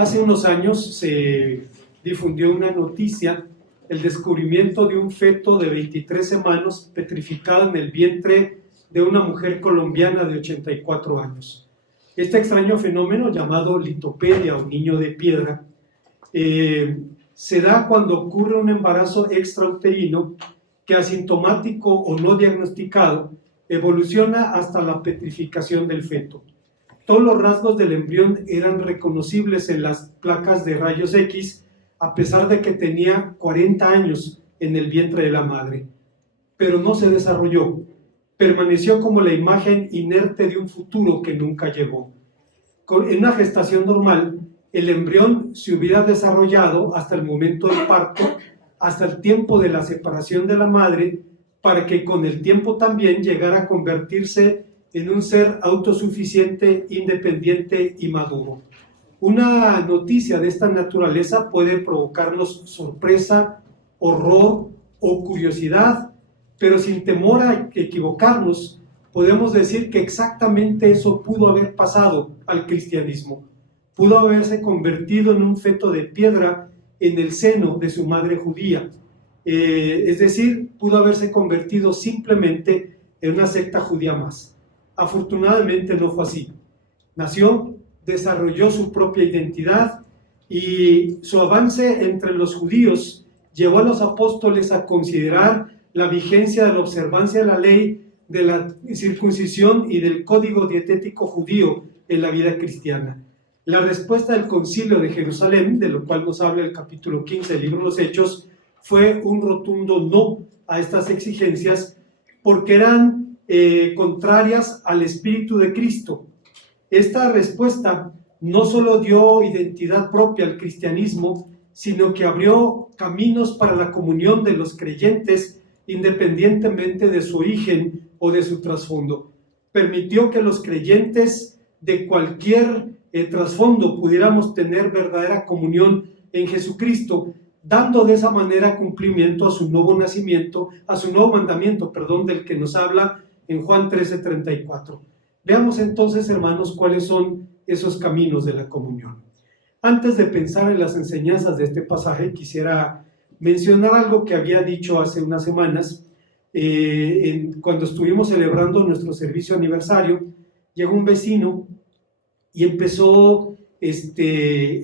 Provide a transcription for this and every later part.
Hace unos años se difundió una noticia, el descubrimiento de un feto de 23 semanas petrificado en el vientre de una mujer colombiana de 84 años. Este extraño fenómeno, llamado litopedia o niño de piedra, se da cuando ocurre un embarazo extrauterino que, asintomático o no diagnosticado, evoluciona hasta la petrificación del feto. Todos los rasgos del embrión eran reconocibles en las placas de rayos X, a pesar de que tenía 40 años en el vientre de la madre. Pero no se desarrolló. Permaneció como la imagen inerte de un futuro que nunca llegó. En una gestación normal, el embrión se hubiera desarrollado hasta el momento del parto, hasta el tiempo de la separación de la madre, para que con el tiempo también llegara a convertirse en un ser autosuficiente, independiente y maduro. Una noticia de esta naturaleza puede provocarnos sorpresa, horror o curiosidad, pero sin temor a equivocarnos, podemos decir que exactamente eso pudo haber pasado al cristianismo. Pudo haberse convertido en un feto de piedra en el seno de su madre judía. Es decir, pudo haberse convertido simplemente en una secta judía más. Afortunadamente no fue así. Nació, desarrolló su propia identidad y su avance entre los judíos llevó a los apóstoles a considerar la vigencia de la observancia de la ley, de la circuncisión y del código dietético judío en la vida cristiana. La respuesta del Concilio de Jerusalén, de lo cual nos habla el capítulo 15 del libro de los Hechos, fue un rotundo no a estas exigencias porque eran contrarias al espíritu de Cristo. Esta respuesta no solo dio identidad propia al cristianismo, sino que abrió caminos para la comunión de los creyentes independientemente de su origen o de su trasfondo. Permitió que los creyentes de cualquier trasfondo pudiéramos tener verdadera comunión en Jesucristo, dando de esa manera cumplimiento a su nuevo nacimiento, a su nuevo mandamiento, del que nos habla en Juan 13:34. Veamos entonces, hermanos, cuáles son esos caminos de la comunión. Antes de pensar en las enseñanzas de este pasaje, quisiera mencionar algo que había dicho hace unas semanas. Cuando estuvimos celebrando nuestro servicio aniversario, llegó un vecino y empezó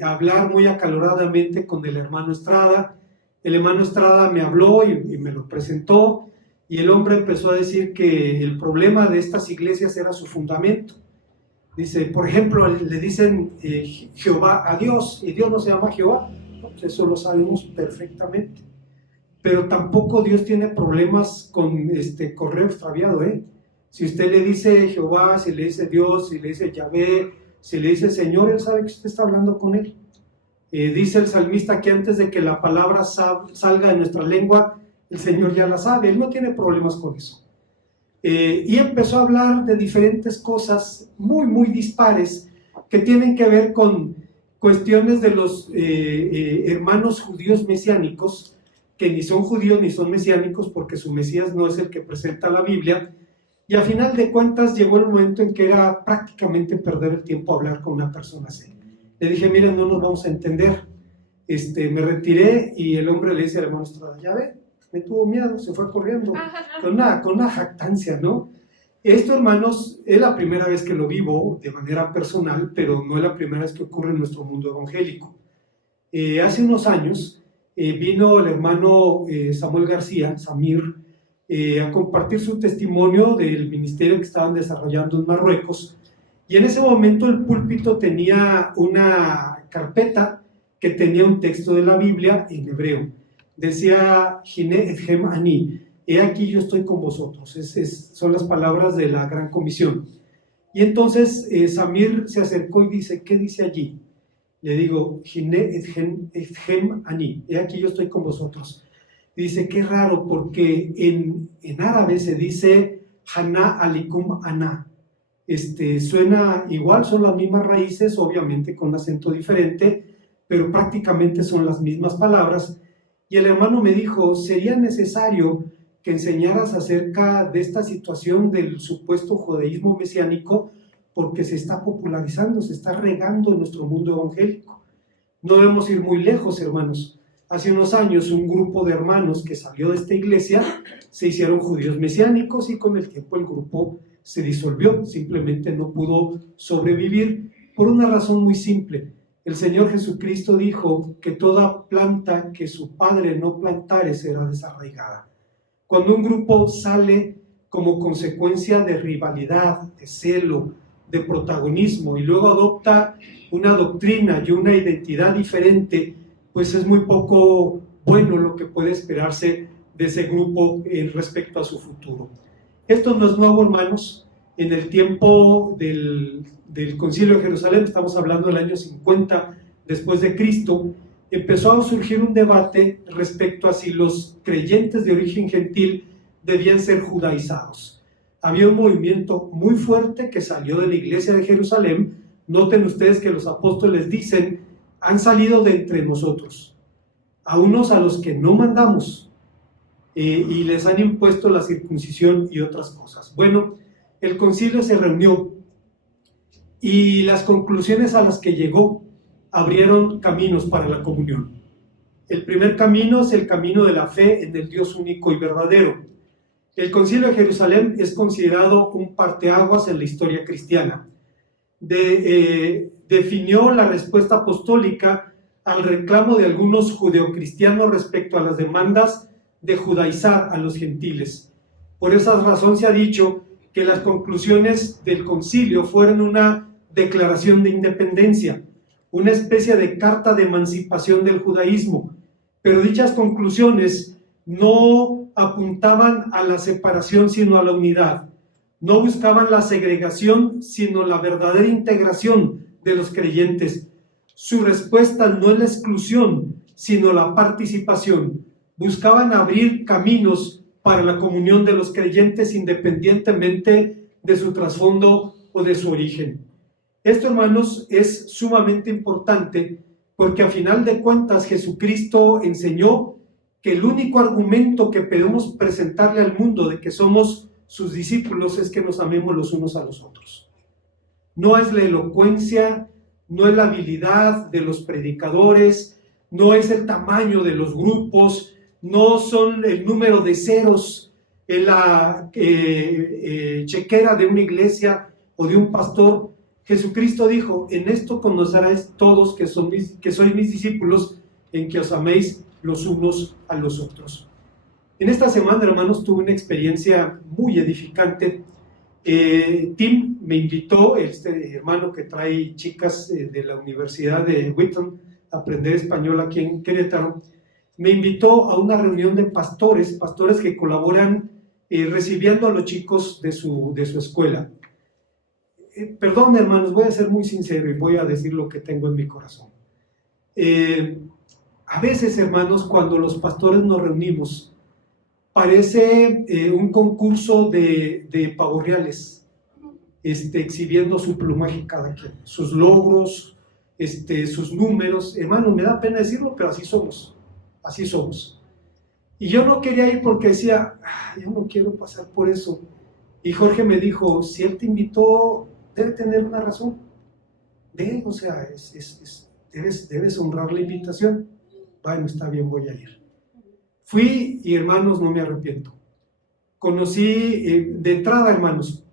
a hablar muy acaloradamente con el hermano Estrada. El hermano Estrada me habló y me lo presentó, y el hombre empezó a decir que el problema de estas iglesias era su fundamento. Dice, por ejemplo, le dicen Jehová a Dios, y Dios no se llama Jehová. Pues eso lo sabemos perfectamente. Pero tampoco Dios tiene problemas con correo extraviado. Si usted le dice Jehová, si le dice Dios, si le dice Yahvé, si le dice Señor, Él sabe que usted está hablando con Él. Dice el salmista que antes de que la palabra salga de nuestra lengua, el Señor ya la sabe. Él no tiene problemas con eso. Y empezó a hablar de diferentes cosas muy, muy dispares que tienen que ver con cuestiones de los hermanos judíos mesiánicos, que ni son judíos ni son mesiánicos, porque su Mesías no es el que presenta la Biblia. Y a final de cuentas llegó el momento en que era prácticamente perder el tiempo a hablar con una persona así. Le dije, miren, no nos vamos a entender. Me retiré y el hombre le dice al hermano Estrada, ya ve, me tuvo miedo, se fue corriendo, con una jactancia, ¿no? Esto, hermanos, es la primera vez que lo vivo de manera personal, pero no es la primera vez que ocurre en nuestro mundo evangélico. Hace unos años vino el hermano Samuel García, Samir, a compartir su testimonio del ministerio que estaban desarrollando en Marruecos, y en ese momento el púlpito tenía una carpeta que tenía un texto de la Biblia en hebreo. Decía, Hine etchem ani, he aquí yo estoy con vosotros. Son las palabras de la Gran Comisión. Y entonces Samir se acercó y dice, ¿qué dice allí? Le digo, Hine etchem ani, he aquí yo estoy con vosotros. Y dice, qué raro, porque en árabe se dice Hana alikum ana. Suena igual, son las mismas raíces, obviamente con acento diferente, pero prácticamente son las mismas palabras. Y el hermano me dijo, sería necesario que enseñaras acerca de esta situación del supuesto judaísmo mesiánico, porque se está popularizando, se está regando en nuestro mundo evangélico. No debemos ir muy lejos, hermanos. Hace unos años un grupo de hermanos que salió de esta iglesia se hicieron judíos mesiánicos y con el tiempo el grupo se disolvió, simplemente no pudo sobrevivir por una razón muy simple. El Señor Jesucristo dijo que toda planta que su Padre no plantare será desarraigada. Cuando un grupo sale como consecuencia de rivalidad, de celo, de protagonismo y luego adopta una doctrina y una identidad diferente, pues es muy poco bueno lo que puede esperarse de ese grupo respecto a su futuro. Esto no es nuevo, hermanos. En el tiempo del Concilio de Jerusalén, estamos hablando del año 50 después de Cristo, empezó a surgir un debate respecto a si los creyentes de origen gentil debían ser judaizados. Había un movimiento muy fuerte que salió de la iglesia de Jerusalén. Noten ustedes que los apóstoles dicen, han salido de entre nosotros, a unos a los que no mandamos, y les han impuesto la circuncisión y otras cosas. Bueno, el concilio se reunió y las conclusiones a las que llegó abrieron caminos para la comunión. El primer camino es el camino de la fe en el Dios único y verdadero. El Concilio de Jerusalén es considerado un parteaguas en la historia cristiana. Definió la respuesta apostólica al reclamo de algunos judeocristianos respecto a las demandas de judaizar a los gentiles. Por esa razón se ha dicho que las conclusiones del concilio fueron una declaración de independencia, una especie de carta de emancipación del judaísmo, pero dichas conclusiones no apuntaban a la separación sino a la unidad, no buscaban la segregación sino la verdadera integración de los creyentes. Su respuesta no es la exclusión sino la participación. Buscaban abrir caminos para la comunión de los creyentes independientemente de su trasfondo o de su origen. Esto, hermanos, es sumamente importante porque a final de cuentas Jesucristo enseñó que el único argumento que podemos presentarle al mundo de que somos sus discípulos es que nos amemos los unos a los otros. No es la elocuencia, no es la habilidad de los predicadores, no es el tamaño de los grupos, no son el número de ceros en la chequera de una iglesia o de un pastor. Jesucristo dijo, en esto conoceréis todos que sois mis discípulos, en que os améis los unos a los otros. En esta semana, hermanos, tuve una experiencia muy edificante. Tim me invitó, este hermano que trae chicas de la Universidad de Wheaton a aprender español aquí en Querétaro, me invitó a una reunión de pastores que colaboran recibiendo a los chicos de su escuela. Perdón, hermanos, voy a ser muy sincero y voy a decir lo que tengo en mi corazón. A veces, hermanos, cuando los pastores nos reunimos, parece un concurso de pavorreales, exhibiendo su plumaje cada quien, sus logros, sus números. Hermanos, me da pena decirlo, pero así somos. Así somos. Y yo no quería ir porque decía, yo no quiero pasar por eso. Y Jorge me dijo, si él te invitó, debe tener una razón. O sea, debes honrar la invitación. Bueno, está bien, voy a ir. Fui y, hermanos, no me arrepiento. Conocí, de entrada, hermanos,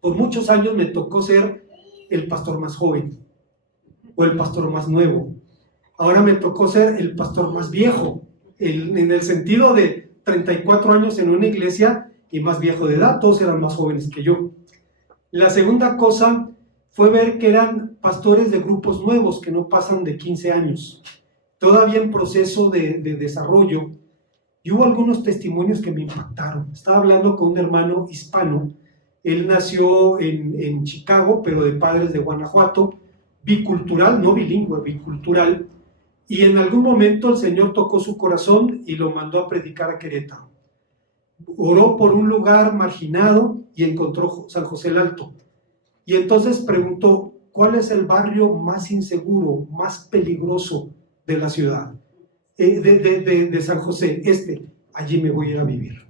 por muchos años me tocó ser el pastor más joven o el pastor más nuevo. Ahora me tocó ser el pastor más viejo, en el sentido de 34 años en una iglesia y más viejo de edad, todos eran más jóvenes que yo. La segunda cosa fue ver que eran pastores de grupos nuevos que no pasan de 15 años, todavía en proceso de desarrollo, y hubo algunos testimonios que me impactaron. Estaba hablando con un hermano hispano, él nació en Chicago, pero de padres de Guanajuato, bicultural, no bilingüe, bicultural, y en algún momento el Señor tocó su corazón y lo mandó a predicar a Querétaro. Oró por un lugar marginado y encontró San José el Alto. Y entonces preguntó, ¿cuál es el barrio más inseguro, más peligroso de la ciudad? De San José, allí me voy a ir a vivir.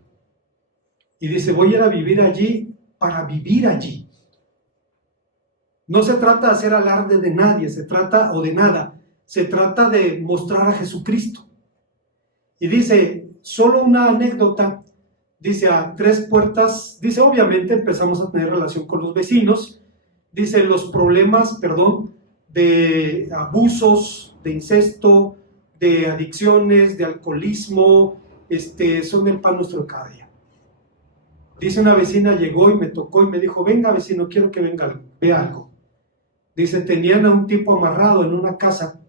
Y dice, voy a ir a vivir allí para vivir allí. No se trata de hacer alarde de nadie, se trata, o de nada, se trata de mostrar a Jesucristo. Y dice, solo una anécdota, dice a 3 puertas, dice obviamente empezamos a tener relación con los vecinos, dice los problemas, de abusos, de incesto, de adicciones, de alcoholismo, son el pan nuestro de cada día. Dice una vecina, llegó y me tocó y me dijo, venga vecino, quiero que venga, vea algo. Dice, tenían a un tipo amarrado en una casa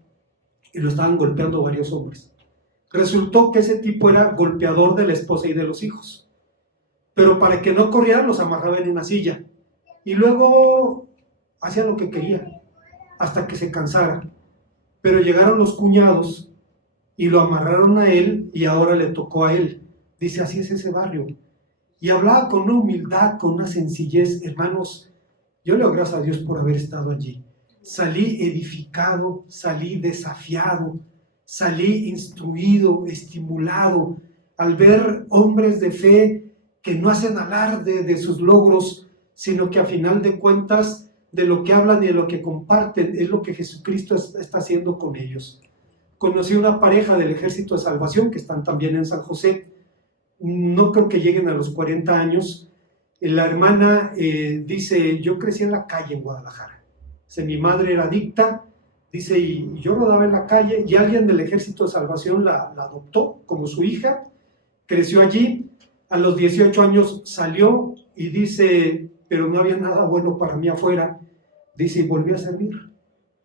y lo estaban golpeando varios hombres. Resultó que ese tipo era golpeador de la esposa y de los hijos. Pero para que no corrieran los amarraba en una silla. Y luego hacía lo que quería, hasta que se cansara. Pero llegaron los cuñados y lo amarraron a él y ahora le tocó a él. Dice, así es ese barrio. Y hablaba con una humildad, con una sencillez. Hermanos, yo le doy gracias a Dios por haber estado allí. Salí edificado, salí desafiado, salí instruido, estimulado, al ver hombres de fe que no hacen alarde de sus logros, sino que a final de cuentas, de lo que hablan y de lo que comparten, es lo que Jesucristo está haciendo con ellos. Conocí una pareja del Ejército de Salvación, que están también en San José, no creo que lleguen a los 40 años. La hermana dice, yo crecí en la calle en Guadalajara. Dice, mi madre era adicta, dice, y yo rodaba en la calle, y alguien del Ejército de Salvación la adoptó como su hija, creció allí, a los 18 años salió, y dice, pero no había nada bueno para mí afuera, dice, y volví a servir,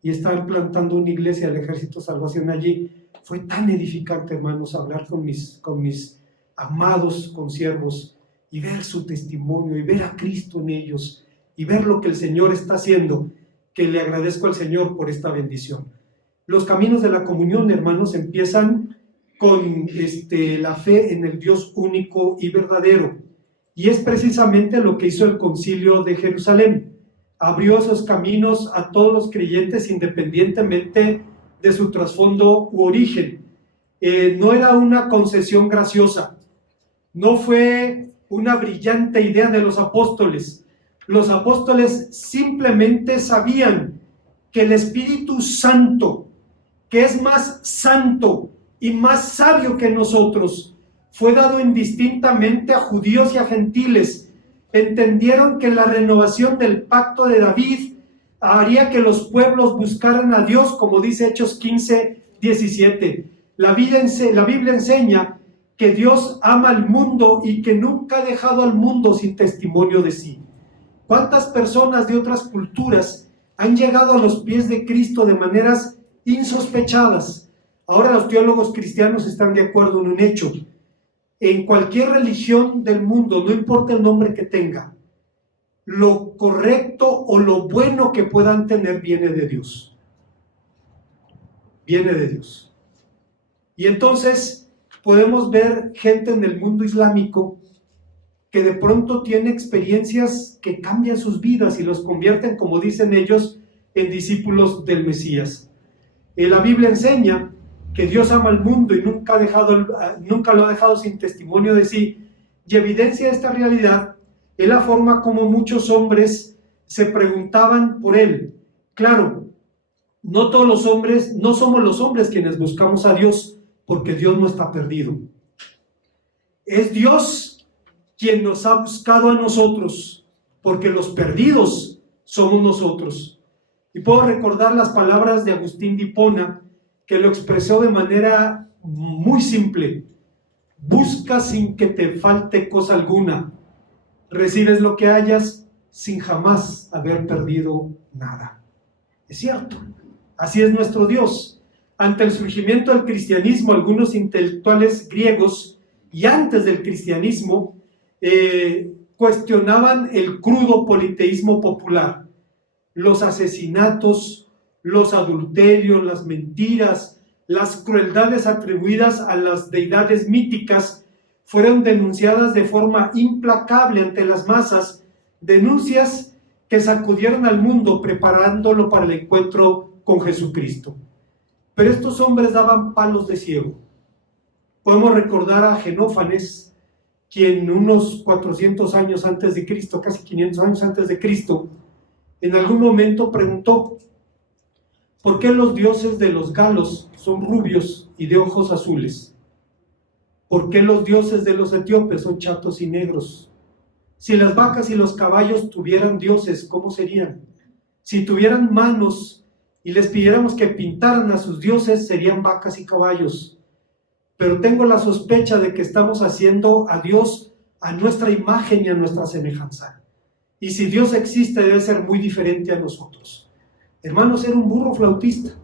y estaban plantando una iglesia del Ejército de Salvación allí. Fue tan edificante, hermanos, hablar con mis amados consiervos, y ver su testimonio, y ver a Cristo en ellos, y ver lo que el Señor está haciendo, que le agradezco al Señor por esta bendición. Los caminos de la comunión, hermanos, empiezan con la fe en el Dios único y verdadero, y es precisamente lo que hizo el Concilio de Jerusalén. Abrió esos caminos a todos los creyentes independientemente de su trasfondo u origen. No era una concesión graciosa, no fue una brillante idea de los apóstoles. Los apóstoles simplemente sabían que el Espíritu Santo, que es más santo y más sabio que nosotros, fue dado indistintamente a judíos y a gentiles. Entendieron que la renovación del pacto de David haría que los pueblos buscaran a Dios, como dice Hechos 15:17. La Biblia enseña que Dios ama al mundo y que nunca ha dejado al mundo sin testimonio de sí. ¿Cuántas personas de otras culturas han llegado a los pies de Cristo de maneras insospechadas? Ahora los teólogos cristianos están de acuerdo en un hecho. En cualquier religión del mundo, no importa el nombre que tenga, lo correcto o lo bueno que puedan tener viene de Dios. Viene de Dios. Y entonces podemos ver gente en el mundo islámico que de pronto tiene experiencias que cambian sus vidas y los convierten, como dicen ellos, en discípulos del Mesías. La Biblia enseña que Dios ama al mundo y nunca lo ha dejado sin testimonio de sí, y evidencia esta realidad es la forma como muchos hombres se preguntaban por Él. Claro, no todos los hombres, no somos los hombres quienes buscamos a Dios, porque Dios no está perdido. Es Dios quien nos ha buscado a nosotros, porque los perdidos somos nosotros. Y puedo recordar las palabras de Agustín de Hipona, que lo expresó de manera muy simple: busca sin que te falte cosa alguna, recibes lo que hayas sin jamás haber perdido nada. Es cierto, así es nuestro Dios. Ante el surgimiento del cristianismo, algunos intelectuales griegos, y antes del cristianismo, cuestionaban el crudo politeísmo popular, los asesinatos, los adulterios, las mentiras, las crueldades atribuidas a las deidades míticas fueron denunciadas de forma implacable ante las masas, denuncias que sacudieron al mundo preparándolo para el encuentro con Jesucristo. Pero estos hombres daban palos de ciego. Podemos recordar a Genófanes, quien unos 400 años antes de Cristo, casi 500 años antes de Cristo, en algún momento preguntó: ¿Por qué los dioses de los galos son rubios y de ojos azules? ¿Por qué los dioses de los etíopes son chatos y negros? Si las vacas y los caballos tuvieran dioses, ¿cómo serían? Si tuvieran manos y les pidiéramos que pintaran a sus dioses, serían vacas y caballos. Pero tengo la sospecha de que estamos haciendo a Dios a nuestra imagen y a nuestra semejanza. Y si Dios existe, debe ser muy diferente a nosotros. Hermanos, era un burro flautista.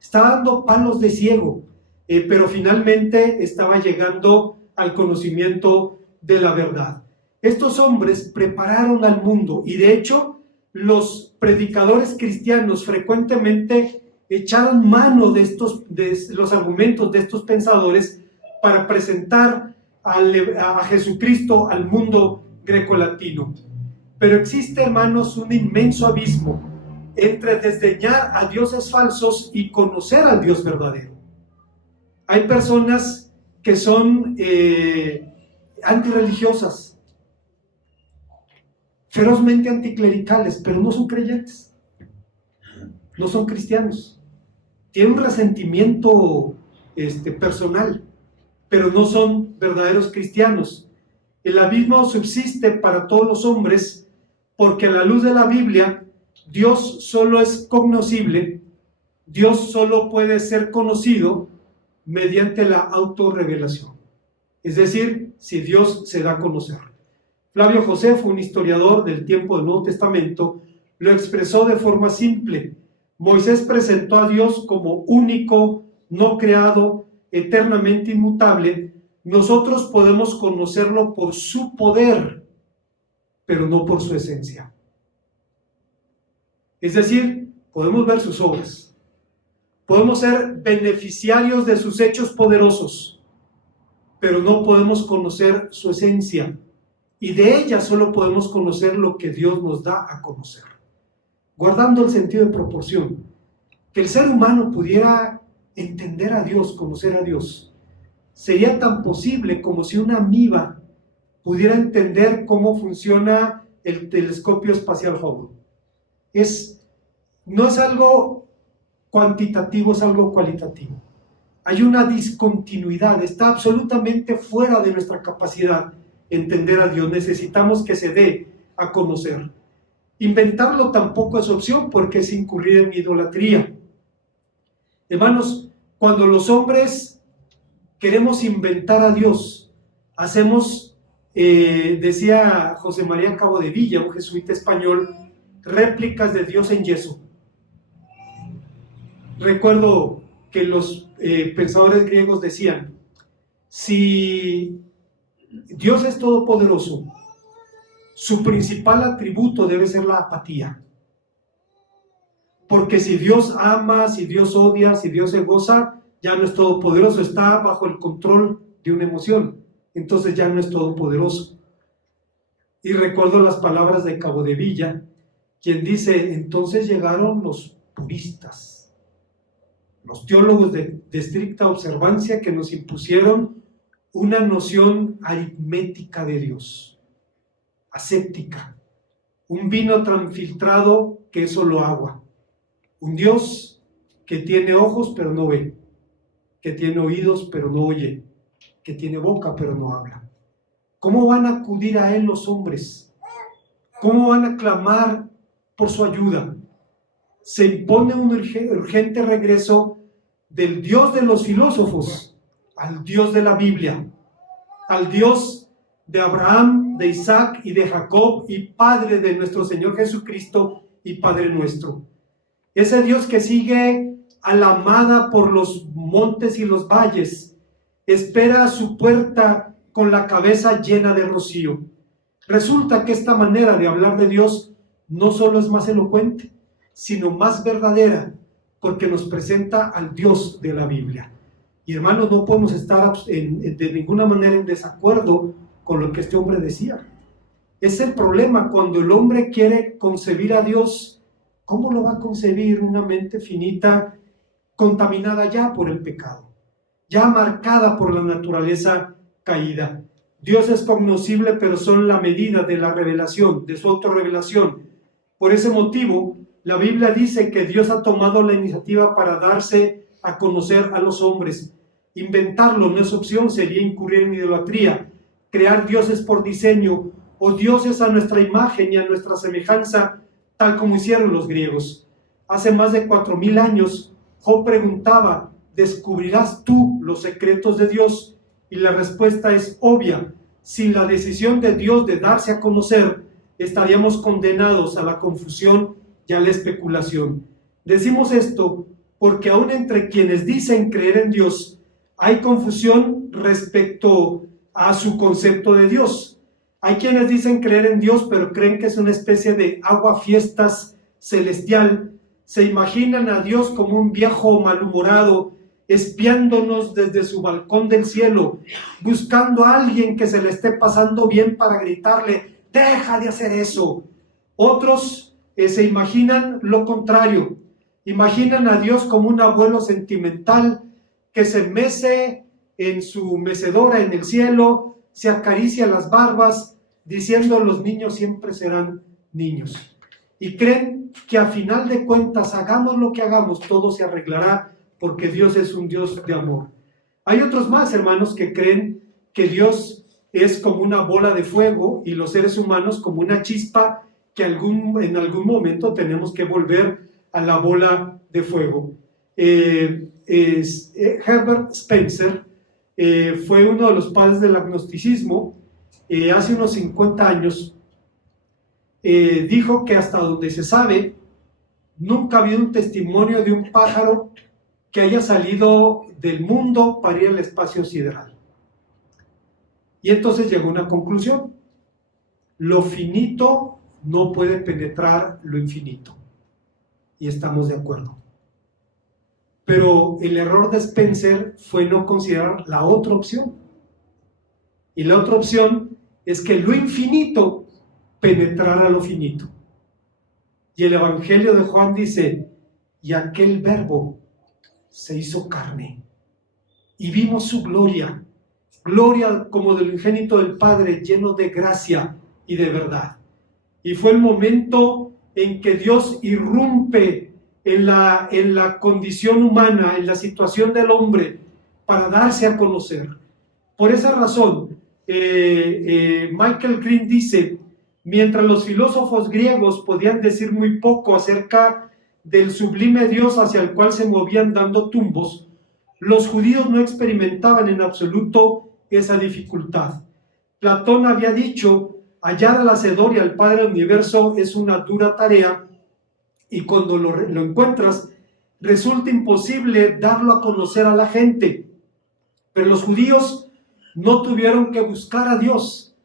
Estaba dando palos de ciego, pero finalmente estaba llegando al conocimiento de la verdad. Estos hombres prepararon al mundo y de hecho los predicadores cristianos frecuentemente echaron mano de los argumentos de estos pensadores para presentar a Jesucristo al mundo grecolatino. Pero existe, hermanos, un inmenso abismo entre desdeñar a dioses falsos y conocer al Dios verdadero. Hay personas que son antirreligiosas, ferozmente anticlericales, pero no son creyentes, no son cristianos. Tienen un resentimiento personal, pero no son verdaderos cristianos. El abismo subsiste para todos los hombres porque a la luz de la Biblia, Dios solo es cognoscible, Dios solo puede ser conocido mediante la autorrevelación. Es decir, si Dios se da a conocer. Flavio Josefo, un historiador del tiempo del Nuevo Testamento, lo expresó de forma simple. Moisés presentó a Dios como único, no creado, eternamente inmutable. Nosotros podemos conocerlo por su poder, pero no por su esencia. Es decir, podemos ver sus obras, podemos ser beneficiarios de sus hechos poderosos, pero no podemos conocer su esencia, y de ella solo podemos conocer lo que Dios nos da a conocer, guardando el sentido de proporción. Que el ser humano pudiera entender a Dios, conocer a Dios, sería tan posible como si una amiba pudiera entender cómo funciona el telescopio espacial Hubble. No es algo cuantitativo, es algo cualitativo. Hay una discontinuidad, está absolutamente fuera de nuestra capacidad entender a Dios. Necesitamos que se dé a conocer. Inventarlo tampoco es opción porque es incurrir en idolatría. Hermanos, cuando los hombres queremos inventar a Dios, hacemos, decía José María Cabodevilla, un jesuita español, réplicas de Dios en yeso. Recuerdo que los pensadores griegos decían, si Dios es todopoderoso, su principal atributo debe ser la apatía. Porque si Dios ama, si Dios odia, si Dios se goza, ya no es todopoderoso, está bajo el control de una emoción. Entonces ya no es todopoderoso. Y recuerdo las palabras de Cabodevilla, quien dice, entonces llegaron los puristas, los teólogos de estricta observancia que nos impusieron una noción aritmética de Dios, aséptica, un vino tan filtrado que es solo agua, un Dios que tiene ojos pero no ve, que tiene oídos pero no oye, que tiene boca pero no habla. ¿Cómo van a acudir a Él los hombres? ¿Cómo van a clamar por su ayuda? Se impone un urgente regreso del Dios de los filósofos al Dios de la Biblia, al Dios de Abraham, de Isaac y de Jacob y Padre de nuestro Señor Jesucristo y Padre nuestro. Ese Dios que sigue a la amada por los montes y los valles, espera a su puerta con la cabeza llena de rocío. Resulta que esta manera de hablar de Dios no solo es más elocuente, sino más verdadera, porque nos presenta al Dios de la Biblia. Y hermanos, no podemos estar de ninguna manera en desacuerdo con lo que este hombre decía. Es el problema cuando el hombre quiere concebir a Dios. ¿Cómo lo va a concebir? Una mente finita, contaminada ya por el pecado, ya marcada por la naturaleza caída. Dios es cognoscible, pero son la medida de la revelación, de su autorrevelación. Por ese motivo, la Biblia dice que Dios ha tomado la iniciativa para darse a conocer a los hombres. Inventarlo no es opción, sería incurrir en idolatría. Crear dioses por diseño o dioses a nuestra imagen y a nuestra semejanza, tal como hicieron los griegos. Hace más de 4000 años, Job preguntaba: ¿descubrirás tú los secretos de Dios? Y la respuesta es obvia. Sin la decisión de Dios de darse a conocer, estaríamos condenados a la confusión y a la especulación. Decimos esto porque aún entre quienes dicen creer en Dios, hay confusión respecto a su concepto de Dios. Hay quienes dicen creer en Dios, pero creen que es una especie de aguafiestas celestial. Se imaginan a Dios como un viejo malhumorado, espiándonos desde su balcón del cielo, buscando a alguien que se le esté pasando bien para gritarle: deja de hacer eso. Otros se imaginan lo contrario. Imaginan a Dios como un abuelo sentimental que se mece en su mecedora en el cielo, se acaricia las barbas, diciendo: los niños siempre serán niños. Y creen que a final de cuentas, hagamos lo que hagamos, todo se arreglará, porque Dios es un Dios de amor. Hay otros más, hermanos, que creen que Dios es como una bola de fuego y los seres humanos como una chispa que en algún momento tenemos que volver a la bola de fuego. Herbert Spencer fue uno de los padres del agnosticismo. Hace unos 50 años dijo que hasta donde se sabe, nunca ha habido un testimonio de un pájaro que haya salido del mundo para ir al espacio sideral. Y entonces llegó a una conclusión: lo finito no puede penetrar lo infinito. Y estamos de acuerdo. Pero el error de Spencer fue no considerar la otra opción. Y la otra opción es que lo infinito penetrara lo finito. Y el Evangelio de Juan dice: y aquel verbo se hizo carne, y vimos su gloria, gloria como del unigénito del Padre, lleno de gracia y de verdad. Y fue el momento en que Dios irrumpe en la condición humana, en la situación del hombre, para darse a conocer. Por esa razón, Michael Green dice: mientras los filósofos griegos podían decir muy poco acerca del sublime Dios hacia el cual se movían dando tumbos, los judíos no experimentaban en absoluto esa dificultad. Platón había dicho: hallar al Hacedor y al Padre del Universo es una dura tarea, y cuando lo encuentras, resulta imposible darlo a conocer a la gente. Pero los judíos no tuvieron que buscar a Dios.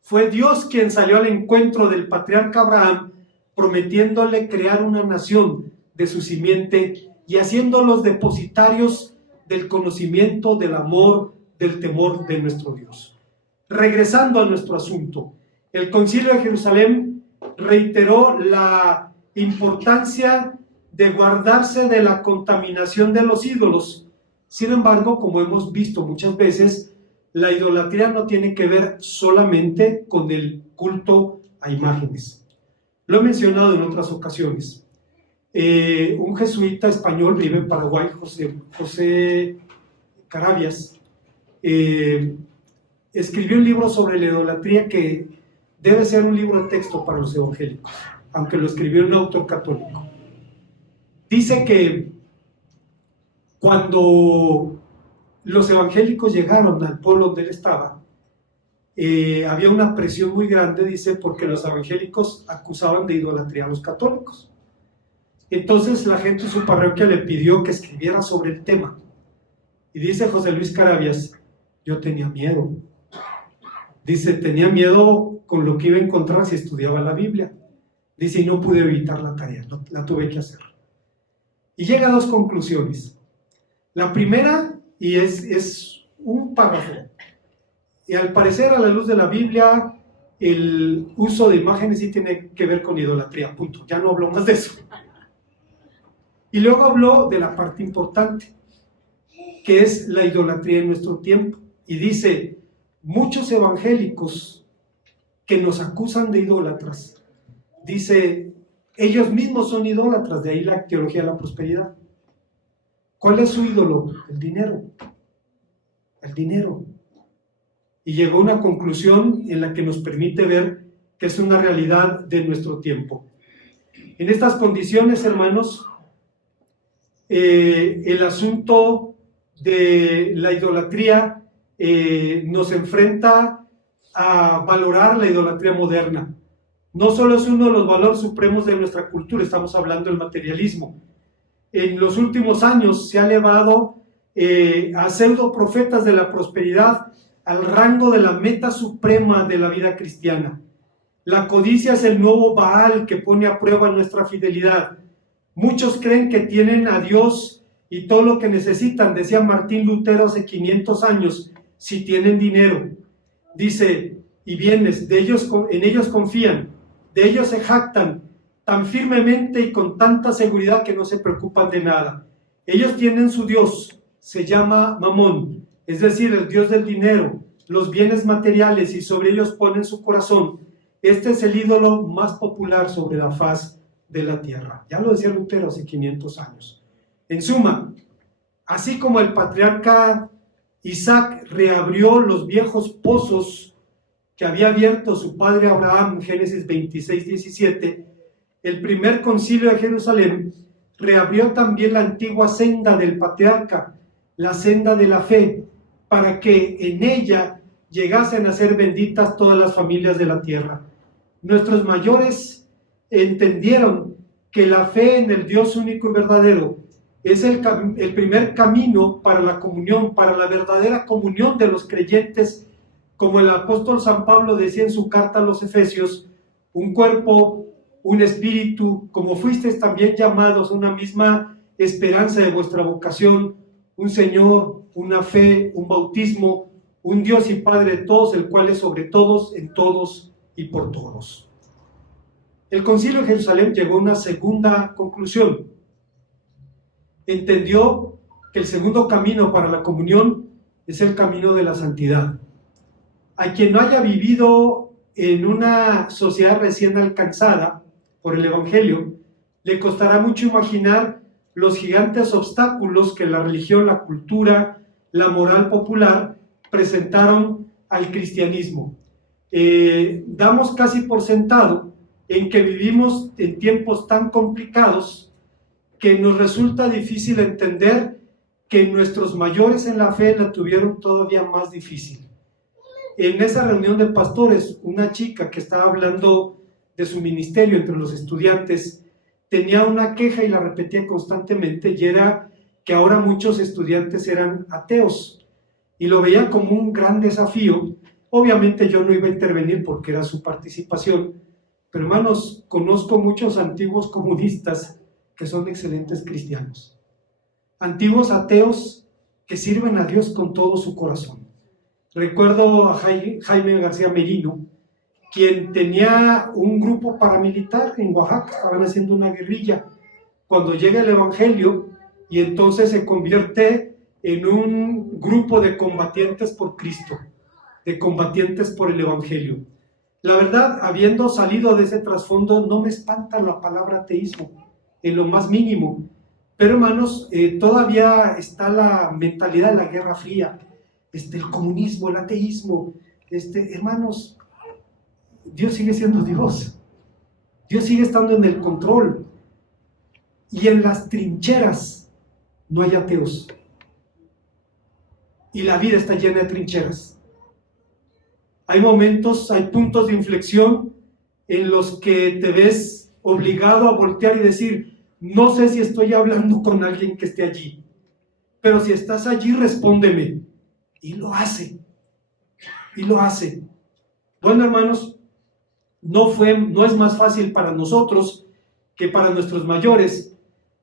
Fue Dios quien salió al encuentro del patriarca Abraham, prometiéndole crear una nación de su simiente y haciéndolos depositarios del conocimiento, del amor, del temor de nuestro Dios. Regresando a nuestro asunto, el Concilio de Jerusalén reiteró la importancia de guardarse de la contaminación de los ídolos. Sin embargo, como hemos visto muchas veces, la idolatría no tiene que ver solamente con el culto a imágenes. Lo he mencionado en otras ocasiones. Un jesuita español, vive en Paraguay, José Carabias, escribió un libro sobre la idolatría que debe ser un libro de texto para los evangélicos, aunque lo escribió un autor católico. Dice que cuando los evangélicos llegaron al pueblo donde él estaba, había una presión muy grande, dice, porque los evangélicos acusaban de idolatría a los católicos. Entonces la gente de su parroquia le pidió que escribiera sobre el tema. Y dice José Luis Carabias: yo tenía miedo. Dice: tenía miedo con lo que iba a encontrar si estudiaba la Biblia. Dice: y no pude evitar la tarea, la tuve que hacer. Y llega a dos conclusiones. La primera, y es un párrafo, y al parecer, a la luz de la Biblia, el uso de imágenes sí tiene que ver con idolatría, punto. Ya no hablo más de eso. Y luego habló de la parte importante, que es la idolatría en nuestro tiempo. Y dice: muchos evangélicos que nos acusan de idólatras, dice, Ellos mismos son idólatras, de ahí la teología de la prosperidad. ¿Cuál es su ídolo? El dinero. El dinero. Y llegó a una conclusión en la que nos permite ver que es una realidad de nuestro tiempo. En estas condiciones, hermanos, el asunto de la idolatría nos enfrenta a valorar la idolatría moderna. No solo es uno de los valores supremos de nuestra cultura, estamos hablando del materialismo. En los últimos años se ha elevado a pseudo profetas de la prosperidad al rango de la meta suprema de la vida cristiana. La codicia es el nuevo Baal que pone a prueba nuestra fidelidad. Muchos creen que tienen a Dios y todo lo que necesitan, decía Martín Lutero hace 500 años, si tienen dinero. Dice, y bienes, en ellos confían, de ellos se jactan tan firmemente y con tanta seguridad que no se preocupan de nada. Ellos tienen su Dios, se llama Mamón, es decir, el Dios del dinero, los bienes materiales, y sobre ellos ponen su corazón. Este es el ídolo más popular sobre la faz de la tierra. Ya lo decía Lutero hace 500 años. En suma, así como el patriarca Isaac reabrió los viejos pozos que había abierto su padre Abraham en Génesis 26:17, el primer concilio de Jerusalén reabrió también la antigua senda del patriarca, la senda de la fe, para que en ella llegasen a ser benditas todas las familias de la tierra. Nuestros mayores entendieron que la fe en el Dios único y verdadero es el primer camino para la comunión, para la verdadera comunión de los creyentes, como el apóstol San Pablo decía en su carta a los Efesios, un cuerpo, un espíritu, como fuisteis también llamados a una misma esperanza de vuestra vocación, un Señor, una fe, un bautismo, un Dios y Padre de todos, el cual es sobre todos, en todos y por todos. El Concilio de Jerusalén llegó a una segunda conclusión. Entendió que el segundo camino para la comunión es el camino de la santidad. A quien no haya vivido en una sociedad recién alcanzada por el Evangelio, le costará mucho imaginar los gigantes obstáculos que la religión, la cultura, la moral popular presentaron al cristianismo. Damos casi por sentado en que vivimos en tiempos tan complicados que nos resulta difícil entender que nuestros mayores en la fe la tuvieron todavía más difícil. En esa reunión de pastores, una chica que estaba hablando de su ministerio entre los estudiantes tenía una queja y la repetía constantemente, y era que ahora muchos estudiantes eran ateos y lo veían como un gran desafío. Obviamente yo no iba a intervenir porque era su participación, pero hermanos, conozco muchos antiguos comunistas que son excelentes cristianos, antiguos ateos que sirven a Dios con todo su corazón. Recuerdo a Jaime García Merino, quien tenía un grupo paramilitar en Oaxaca, estaban haciendo una guerrilla, cuando llega el Evangelio, y entonces se convierte en un grupo de combatientes por Cristo, de combatientes por el Evangelio. La verdad, habiendo salido de ese trasfondo, no me espanta la palabra ateísmo, en lo más mínimo, pero hermanos, todavía está la mentalidad de la Guerra Fría, el comunismo, el ateísmo, hermanos, Dios sigue siendo Dios, Dios sigue estando en el control, y en las trincheras no hay ateos, y la vida está llena de trincheras. Hay momentos, hay puntos de inflexión en los que te ves obligado a voltear y decir, no sé si estoy hablando con alguien que esté allí, pero si estás allí, respóndeme. Y lo hace, y lo hace. Bueno, hermanos, no es más fácil para nosotros que para nuestros mayores.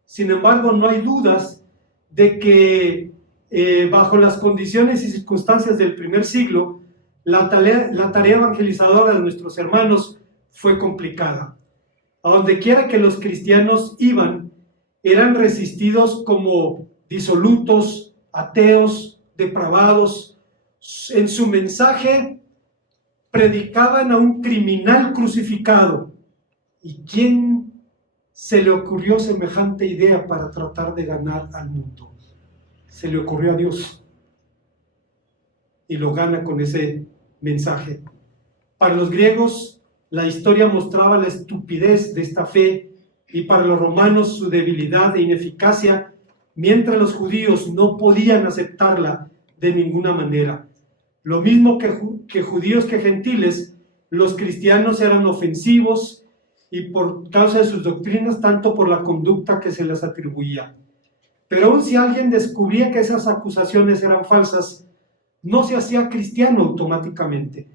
Sin embargo, no hay dudas de que bajo las condiciones y circunstancias del primer siglo, la tarea evangelizadora de nuestros hermanos fue complicada. A donde quiera que los cristianos iban, eran resistidos como disolutos, ateos, depravados. En su mensaje predicaban a un criminal crucificado. ¿Y quién se le ocurrió semejante idea para tratar de ganar al mundo? Se le ocurrió a Dios y lo gana con ese mensaje. Para los griegos, la historia mostraba la estupidez de esta fe, y para los romanos su debilidad e ineficacia, mientras los judíos no podían aceptarla de ninguna manera. Lo mismo que judíos que gentiles, los cristianos eran ofensivos y por causa de sus doctrinas, tanto por la conducta que se les atribuía. Pero aun si alguien descubría que esas acusaciones eran falsas, no se hacía cristiano automáticamente.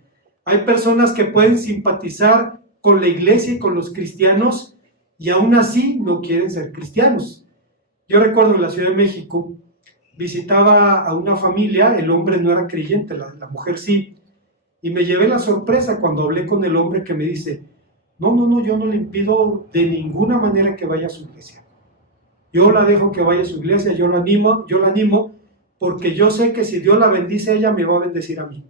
Hay personas que pueden simpatizar con la iglesia y con los cristianos y aún así no quieren ser cristianos. Yo recuerdo en la Ciudad de México, visitaba a una familia, el hombre no era creyente, la mujer sí, y me llevé la sorpresa cuando hablé con el hombre que me dice, no, yo no le impido de ninguna manera que vaya a su iglesia. Yo la dejo que vaya a su iglesia, yo la animo, porque yo sé que si Dios la bendice, ella me va a bendecir a mí.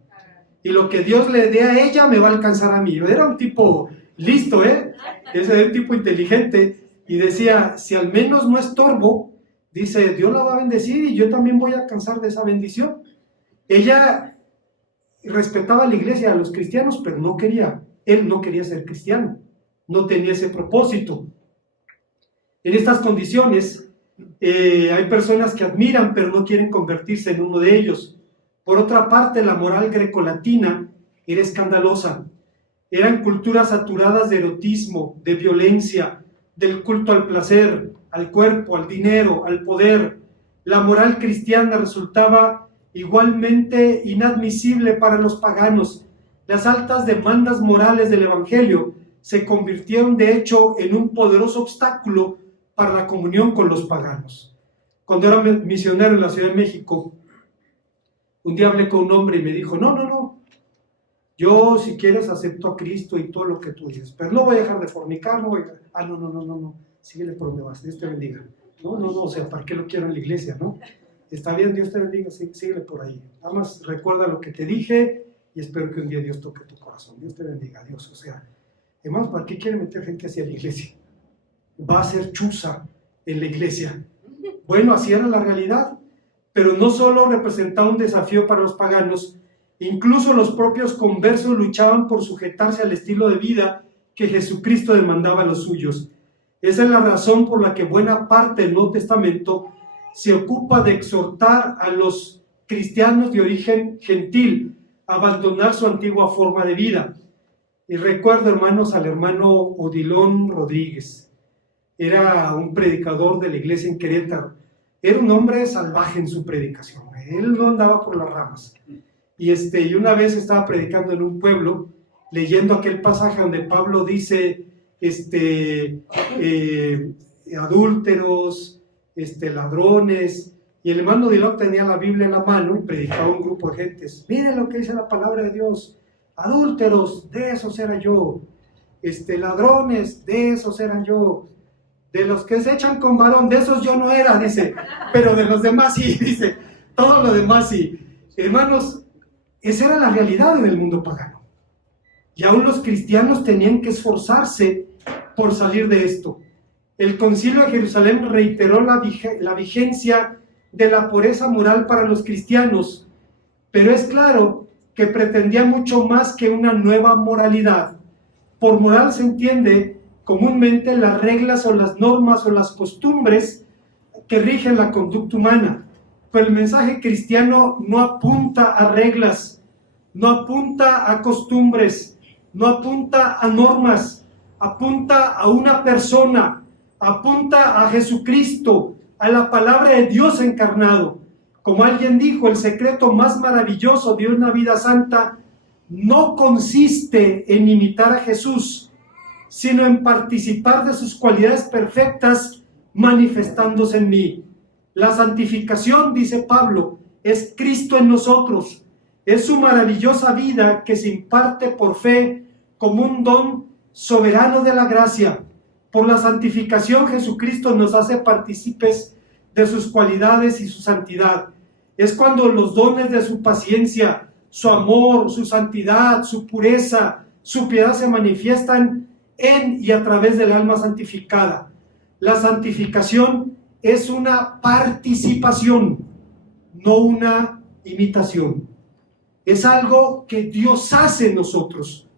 Y lo que Dios le dé a ella me va a alcanzar a mí. Era un tipo listo, ese era un tipo inteligente, y decía, si al menos no estorbo, dice, Dios la va a bendecir y yo también voy a alcanzar de esa bendición. Ella respetaba a la iglesia, a los cristianos, pero él no quería ser cristiano, no tenía ese propósito. En estas condiciones, hay personas que admiran, pero no quieren convertirse en uno de ellos. Por otra parte, la moral grecolatina era escandalosa. Eran culturas saturadas de erotismo, de violencia, del culto al placer, al cuerpo, al dinero, al poder. La moral cristiana resultaba igualmente inadmisible para los paganos. Las altas demandas morales del Evangelio se convirtieron de hecho en un poderoso obstáculo para la comunión con los paganos. Cuando era misionero en la Ciudad de México, un día hablé con un hombre y me dijo, no, yo si quieres acepto a Cristo y todo lo que tú dices, pero no voy a dejar de fornicar, no, síguele por donde vas, Dios te bendiga. No, o sea, ¿para qué lo quiero en la iglesia, no? Está bien, Dios te bendiga, síguele por ahí. Nada más recuerda lo que te dije y espero que un día Dios toque tu corazón. Dios te bendiga, Dios. O sea, hermanos, ¿para qué quiere meter gente hacia la iglesia? Va a ser chuza en la iglesia. Bueno, así era la realidad, pero no solo representaba un desafío para los paganos, incluso los propios conversos luchaban por sujetarse al estilo de vida que Jesucristo demandaba a los suyos. Esa es la razón por la que buena parte del Nuevo Testamento se ocupa de exhortar a los cristianos de origen gentil a abandonar su antigua forma de vida. Y recuerdo, hermanos, al hermano Odilon Rodríguez. Era un predicador de la iglesia en Querétaro. Era un hombre salvaje en su predicación. Él no andaba por las ramas. Y una vez estaba predicando en un pueblo, leyendo aquel pasaje donde Pablo dice, adúlteros, ladrones, y el hermano Odilon tenía la Biblia en la mano y predicaba a un grupo de gentes. Miren lo que dice la palabra de Dios. Adúlteros, de esos era yo. Ladrones, de esos eran yo. De los que se echan con varón, de esos yo no era, dice. Pero de los demás sí, dice. Todo lo demás sí. Hermanos, esa era la realidad en el mundo pagano. Y aún los cristianos tenían que esforzarse por salir de esto. El Concilio de Jerusalén reiteró la vigencia de la pureza moral para los cristianos, pero es claro que pretendía mucho más que una nueva moralidad. Por moral se entiende comúnmente las reglas o las normas o las costumbres que rigen la conducta humana, pero el mensaje cristiano no apunta a reglas, no apunta a costumbres, no apunta a normas, apunta a una persona, apunta a Jesucristo, a la palabra de Dios encarnado. Como alguien dijo, el secreto más maravilloso de una vida santa no consiste en imitar a Jesús, sino en participar de sus cualidades perfectas manifestándose en mí. La santificación, dice Pablo, es Cristo en nosotros. Es su maravillosa vida que se imparte por fe como un don soberano de la gracia. Por la santificación, Jesucristo nos hace partícipes de sus cualidades y su santidad. Es cuando los dones de su paciencia, su amor, su santidad, su pureza, su piedad se manifiestan en y a través del alma santificada. La santificación es una participación, no una imitación. Es algo que Dios hace en nosotros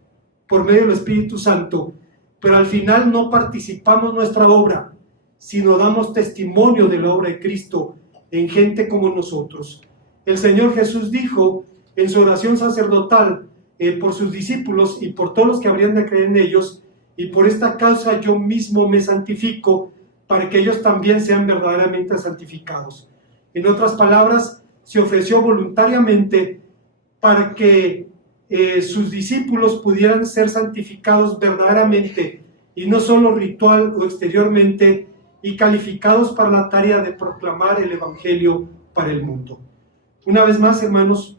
por medio del Espíritu Santo, pero al final no participamos nuestra obra, sino damos testimonio de la obra de Cristo en gente como nosotros. El Señor Jesús dijo en su oración sacerdotal por sus discípulos y por todos los que habrían de creer en ellos, y por esta causa yo mismo me santifico, para que ellos también sean verdaderamente santificados. En otras palabras, se ofreció voluntariamente para que sus discípulos pudieran ser santificados verdaderamente, y no solo ritual o exteriormente, y calificados para la tarea de proclamar el Evangelio para el mundo. Una vez más, hermanos,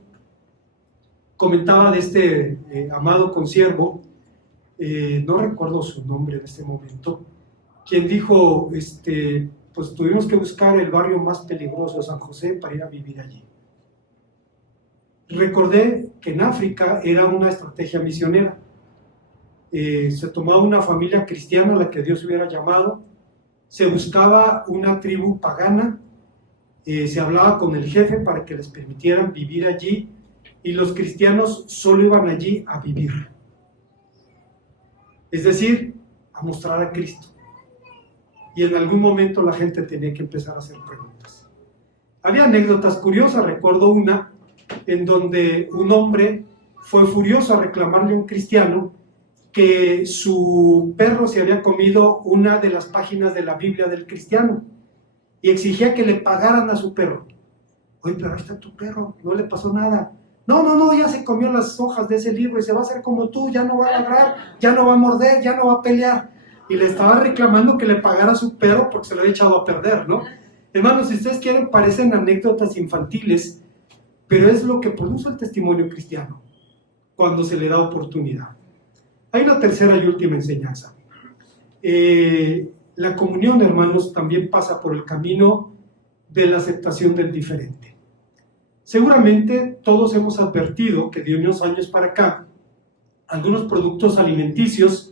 comentaba de este amado consiervo, no recuerdo su nombre en este momento, quien dijo, pues tuvimos que buscar el barrio más peligroso de San José para ir a vivir allí. Recordé que en África era una estrategia misionera. Se tomaba una familia cristiana a la que Dios hubiera llamado, se buscaba una tribu pagana, se hablaba con el jefe para que les permitieran vivir allí, y los cristianos solo iban allí a vivir. Es decir, a mostrar a Cristo. Y en algún momento la gente tenía que empezar a hacer preguntas. Había anécdotas curiosas. Recuerdo una en donde un hombre fue furioso a reclamarle a un cristiano que su perro se había comido una de las páginas de la Biblia del cristiano y exigía que le pagaran a su perro. Oye, pero ahí está tu perro, no le pasó nada. No, ya se comió las hojas de ese libro y se va a hacer como tú, ya no va a ladrar, ya no va a morder, ya no va a pelear. Y le estaba reclamando que le pagara a su perro porque se lo había echado a perder, ¿no? Hermanos, si ustedes quieren, parecen anécdotas infantiles, pero es lo que produce el testimonio cristiano cuando se le da oportunidad. Hay una tercera y última enseñanza. La comunión, hermanos, también pasa por el camino de la aceptación del diferente. Seguramente todos hemos advertido que de unos años para acá, algunos productos alimenticios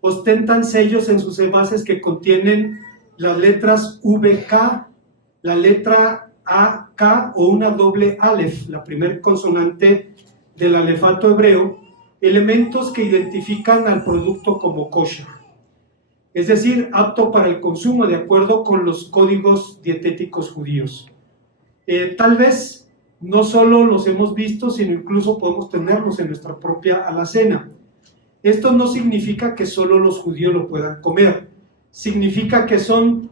ostentan sellos en sus envases que contienen las letras VK, la letra AK o una doble alef, la primer consonante del alefato hebreo, elementos que identifican al producto como kosher, es decir, apto para el consumo de acuerdo con los códigos dietéticos judíos. Tal vez no solo los hemos visto, sino incluso podemos tenerlos en nuestra propia alacena. Esto no significa que solo los judíos lo puedan comer, significa que son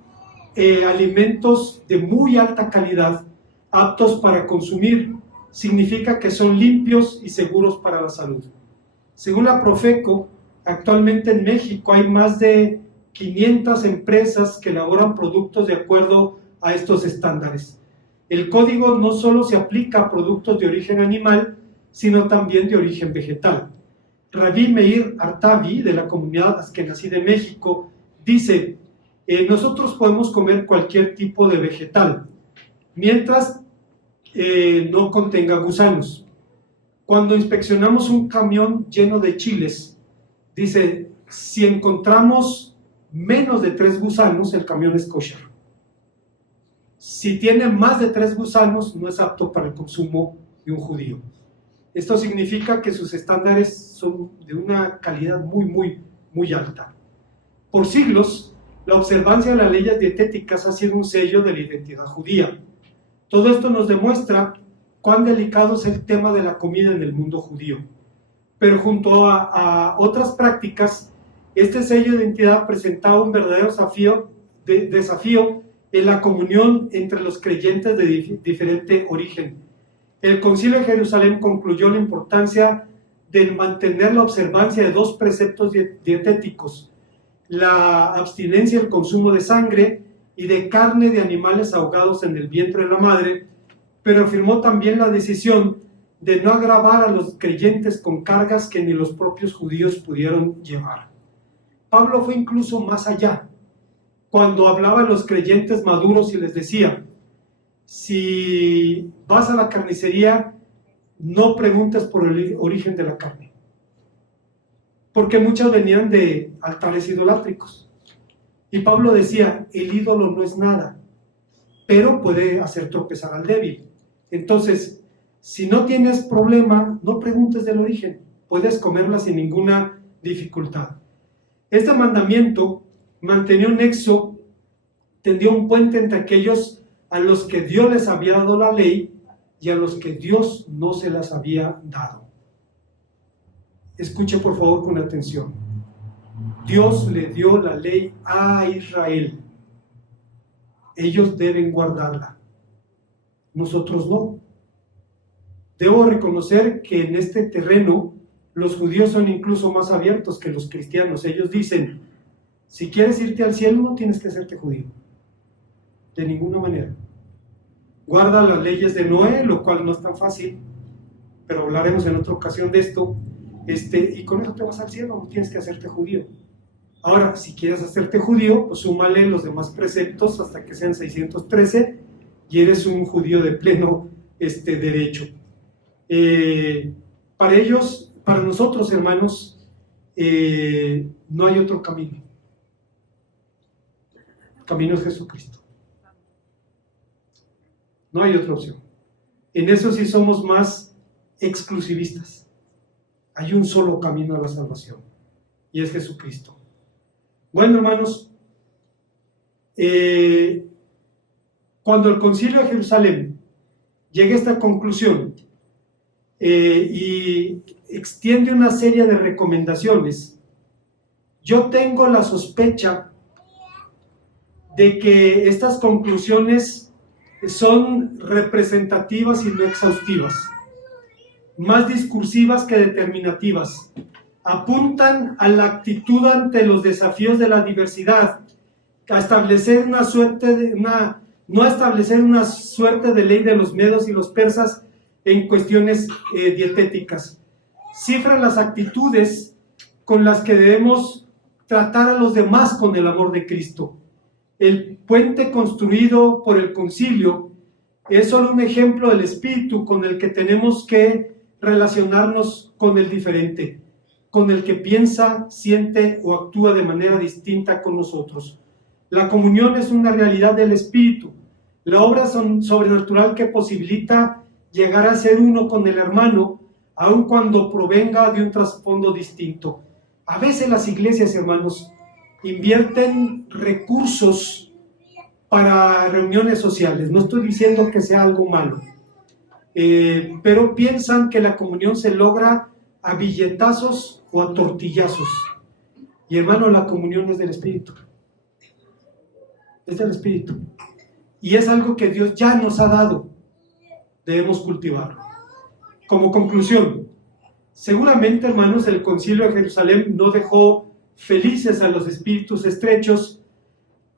alimentos de muy alta calidad, aptos para consumir, significa que son limpios y seguros para la salud. Según la Profeco, actualmente en México hay más de 500 empresas que elaboran productos de acuerdo a estos estándares. El código no solo se aplica a productos de origen animal, sino también de origen vegetal. Rabbi Meir Artavi, de la comunidad Askenazí de México, dice, nosotros podemos comer cualquier tipo de vegetal, mientras no contenga gusanos. Cuando inspeccionamos un camión lleno de chiles, dice, si encontramos menos de 3 gusanos, el camión es kosher. Si tiene más de 3 gusanos, no es apto para el consumo de un judío. Esto significa que sus estándares son de una calidad muy alta. Por siglos, la observancia de las leyes dietéticas ha sido un sello de la identidad judía. Todo esto nos demuestra cuán delicado es el tema de la comida en el mundo judío. Pero junto a otras prácticas, este sello de identidad presentaba un verdadero desafío en la comunión entre los creyentes de diferente origen. El Concilio de Jerusalén concluyó la importancia de mantener la observancia de 2 preceptos dietéticos: la abstinencia del consumo de sangre y de carne de animales ahogados en el vientre de la madre, pero afirmó también la decisión de no agravar a los creyentes con cargas que ni los propios judíos pudieron llevar. Pablo fue incluso más allá, cuando hablaba a los creyentes maduros y les decía, si vas a la carnicería, no preguntes por el origen de la carne, porque muchas venían de altares idolátricos. Y Pablo decía, el ídolo no es nada, pero puede hacer tropezar al débil. Entonces, si no tienes problema, no preguntes del origen, puedes comerla sin ninguna dificultad. Este mandamiento mantenía un nexo, tendía un puente entre aquellos a los que Dios les había dado la ley y a los que Dios no se las había dado. Escuche por favor con atención. Dios le dio la ley a Israel. Ellos deben guardarla. Nosotros no. Debo reconocer que en este terreno los judíos son incluso más abiertos que los cristianos. Ellos dicen, si quieres irte al cielo no tienes que hacerte judío. De ninguna manera. Guarda las leyes de Noé, lo cual no es tan fácil, pero hablaremos en otra ocasión de esto. Y con eso te vas al cielo, no tienes que hacerte judío. Ahora, si quieres hacerte judío, pues súmale los demás preceptos hasta que sean 613 y eres un judío de pleno derecho. Para ellos, para nosotros, hermanos, no hay otro camino. El camino es Jesucristo. No hay otra opción. En eso sí somos más exclusivistas. Hay un solo camino a la salvación y es Jesucristo. Bueno, hermanos, cuando el Concilio de Jerusalén llega a esta conclusión y extiende una serie de recomendaciones, yo tengo la sospecha de que estas conclusiones son representativas y no exhaustivas, más discursivas que determinativas. Apuntan a la actitud ante los desafíos de la diversidad, a establecer no establecer una suerte de ley de los medos y los persas en cuestiones dietéticas. Cifran las actitudes con las que debemos tratar a los demás con el amor de Cristo. El puente construido por el concilio es solo un ejemplo del espíritu con el que tenemos que relacionarnos con el diferente, con el que piensa, siente o actúa de manera distinta con nosotros. La comunión es una realidad del espíritu, la obra sobrenatural que posibilita llegar a ser uno con el hermano, aun cuando provenga de un trasfondo distinto. A veces las iglesias, hermanos, invierten recursos para reuniones sociales. No estoy diciendo que sea algo malo, pero piensan que la comunión se logra a billetazos o a tortillazos. Y hermano, la comunión es del Espíritu. Es del Espíritu. Y es algo que Dios ya nos ha dado. Debemos cultivarlo. Como conclusión, seguramente, hermanos, el Concilio de Jerusalén no dejó felices a los espíritus estrechos,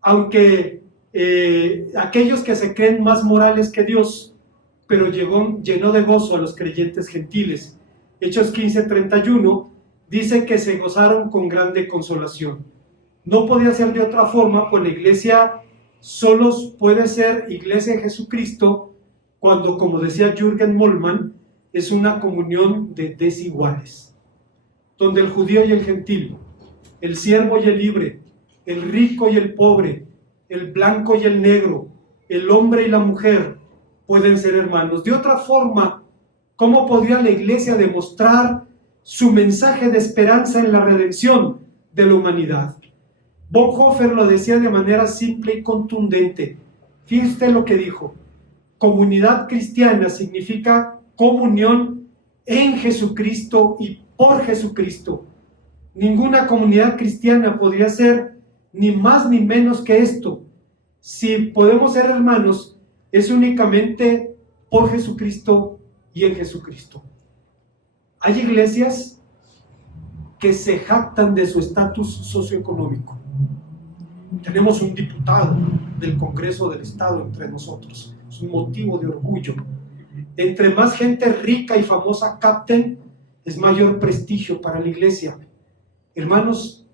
aunque aquellos que se creen más morales que Dios, pero llenó de gozo a los creyentes gentiles. Hechos 15:31 dice que se gozaron con grande consolación. No podía ser de otra forma, pues la iglesia solo puede ser iglesia de Jesucristo cuando, como decía Jürgen Moltmann, es una comunión de desiguales, donde el judío y el gentil, el siervo y el libre, el rico y el pobre, el blanco y el negro, el hombre y la mujer pueden ser hermanos. De otra forma, ¿cómo podría la iglesia demostrar su mensaje de esperanza en la redención de la humanidad? Bonhoeffer lo decía de manera simple y contundente. Fíjese lo que dijo: comunidad cristiana significa comunión en Jesucristo y por Jesucristo. Ninguna comunidad cristiana podría ser ni más ni menos que esto. Si podemos ser hermanos, es únicamente por Jesucristo y en Jesucristo. Hay iglesias que se jactan de su estatus socioeconómico. Tenemos un diputado del Congreso del Estado entre nosotros. Es un motivo de orgullo. Entre más gente rica y famosa capten, es mayor prestigio para la iglesia. Hermanos,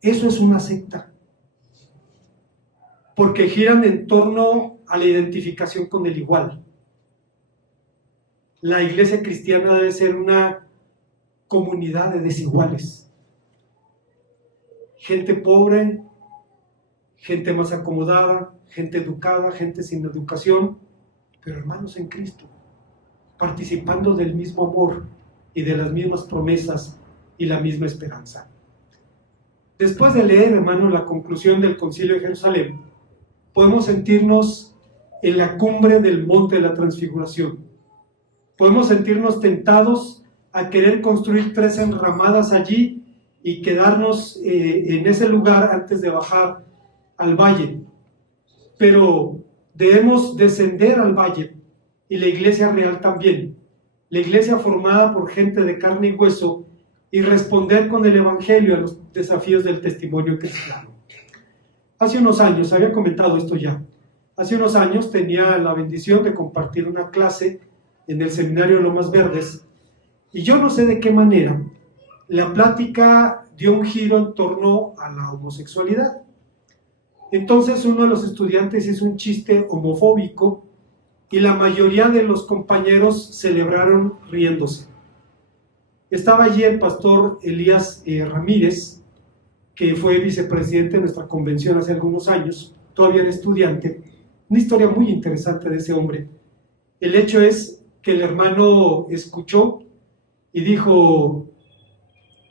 eso es una secta, porque giran en torno a la identificación con el igual. La iglesia cristiana debe ser una comunidad de desiguales. Gente pobre gente más acomodada, gente educada, gente sin educación, pero hermanos en Cristo, participando del mismo amor y de las mismas promesas y la misma esperanza. Después de leer, hermano, la conclusión del Concilio de Jerusalén, podemos sentirnos en la cumbre del monte de la transfiguración. Podemos sentirnos tentados a querer construir 3 enramadas allí y quedarnos en ese lugar antes de bajar al valle. Pero debemos descender al valle, y la iglesia real también, la iglesia formada por gente de carne y hueso, y responder con el evangelio a los desafíos del testimonio cristiano. Hace unos años, había comentado esto ya, hace unos años tenía la bendición de compartir una clase en el seminario Lomas Verdes, y yo no sé de qué manera la plática dio un giro en torno a la homosexualidad. Entonces uno de los estudiantes hizo un chiste homofóbico y la mayoría de los compañeros celebraron riéndose. Estaba allí el pastor Elías Ramírez, que fue vicepresidente de nuestra convención hace algunos años, todavía era estudiante. Una historia muy interesante de ese hombre. El hecho es que el hermano escuchó y dijo: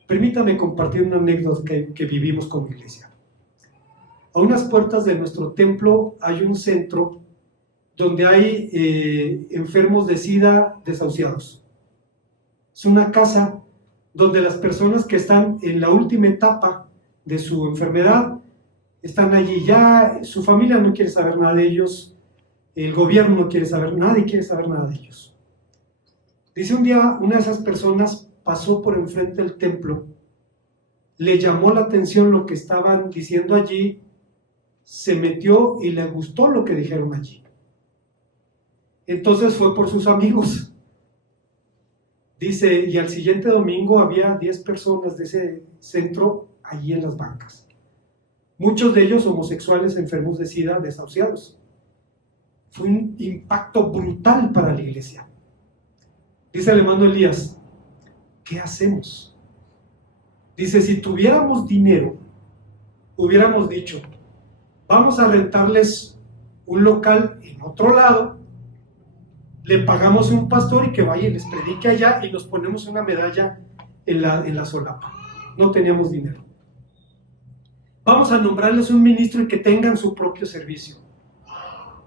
permítame compartir una anécdota que vivimos como iglesia. A unas puertas de nuestro templo hay un centro donde hay enfermos de SIDA desahuciados. Es una casa donde las personas que están en la última etapa de su enfermedad están allí ya, su familia no quiere saber nada de ellos, el gobierno no quiere saber, nadie quiere saber nada de ellos. Dice un día una de esas personas pasó por enfrente del templo, le llamó la atención lo que estaban diciendo allí, se metió y le gustó lo que dijeron allí. Entonces fue por sus amigos. Dice, y al siguiente domingo había 10 personas de ese centro allí en las bancas. Muchos de ellos homosexuales enfermos de SIDA desahuciados. Fue un impacto brutal para la iglesia. Dice el hermano Elías, ¿qué hacemos? Dice, si tuviéramos dinero, hubiéramos dicho, vamos a rentarles un local en otro lado, le pagamos un pastor y que vaya y les predique allá y nos ponemos una medalla en la solapa. No teníamos dinero. Vamos a nombrarles un ministro y que tengan su propio servicio.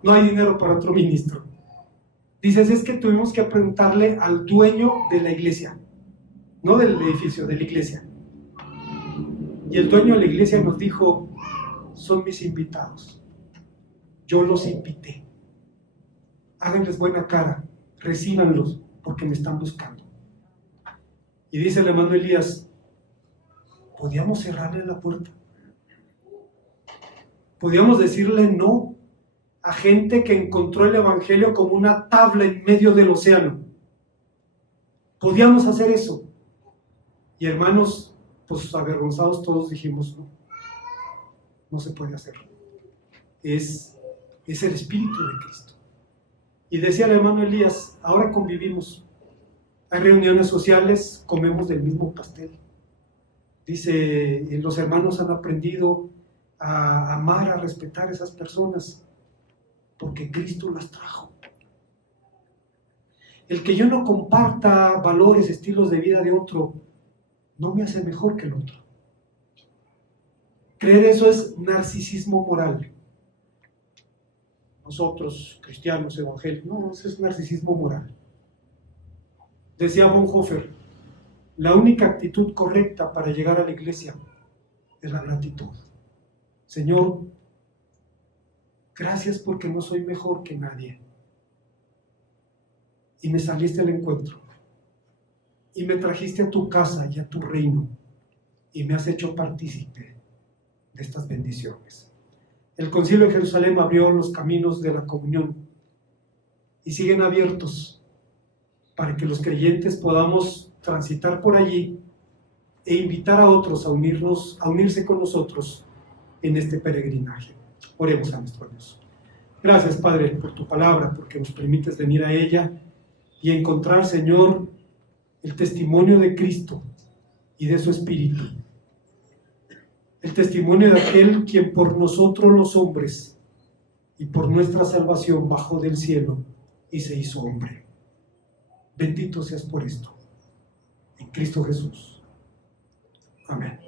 No hay dinero para otro ministro. Dices, es que tuvimos que preguntarle al dueño de la iglesia, no del edificio, de la iglesia. Y el dueño de la iglesia nos dijo, son mis invitados. Yo los invité. Háganles buena cara, recíbanlos, porque me están buscando. Y dice el hermano Elías, ¿podíamos cerrarle la puerta? ¿Podíamos decirle no a gente que encontró el evangelio como una tabla en medio del océano? ¿Podíamos hacer eso? Y hermanos, pues avergonzados todos dijimos, no se puede hacer. Es el Espíritu de Cristo. Y decía el hermano Elías, ahora convivimos, hay reuniones sociales, comemos del mismo pastel. Dice, los hermanos han aprendido a amar, a respetar a esas personas, porque Cristo las trajo. El que yo no comparta valores, estilos de vida de otro, no me hace mejor que el otro. Creer eso es narcisismo moral. Nosotros, cristianos, evangélicos, no, eso es narcisismo moral. Decía Bonhoeffer, la única actitud correcta para llegar a la iglesia es la gratitud. Señor, gracias porque no soy mejor que nadie. Y me saliste al encuentro. Y me trajiste a tu casa y a tu reino. Y me has hecho partícipe de estas bendiciones. El Concilio de Jerusalén abrió los caminos de la comunión y siguen abiertos para que los creyentes podamos transitar por allí e invitar a otros a unirse con nosotros en este peregrinaje. Oremos a nuestro Dios. Gracias, Padre, por tu palabra, porque nos permites venir a ella y encontrar, Señor, el testimonio de Cristo y de su Espíritu. el testimonio de aquel quien por nosotros los hombres y por nuestra salvación bajó del cielo y se hizo hombre. Bendito seas por esto. En Cristo Jesús. Amén.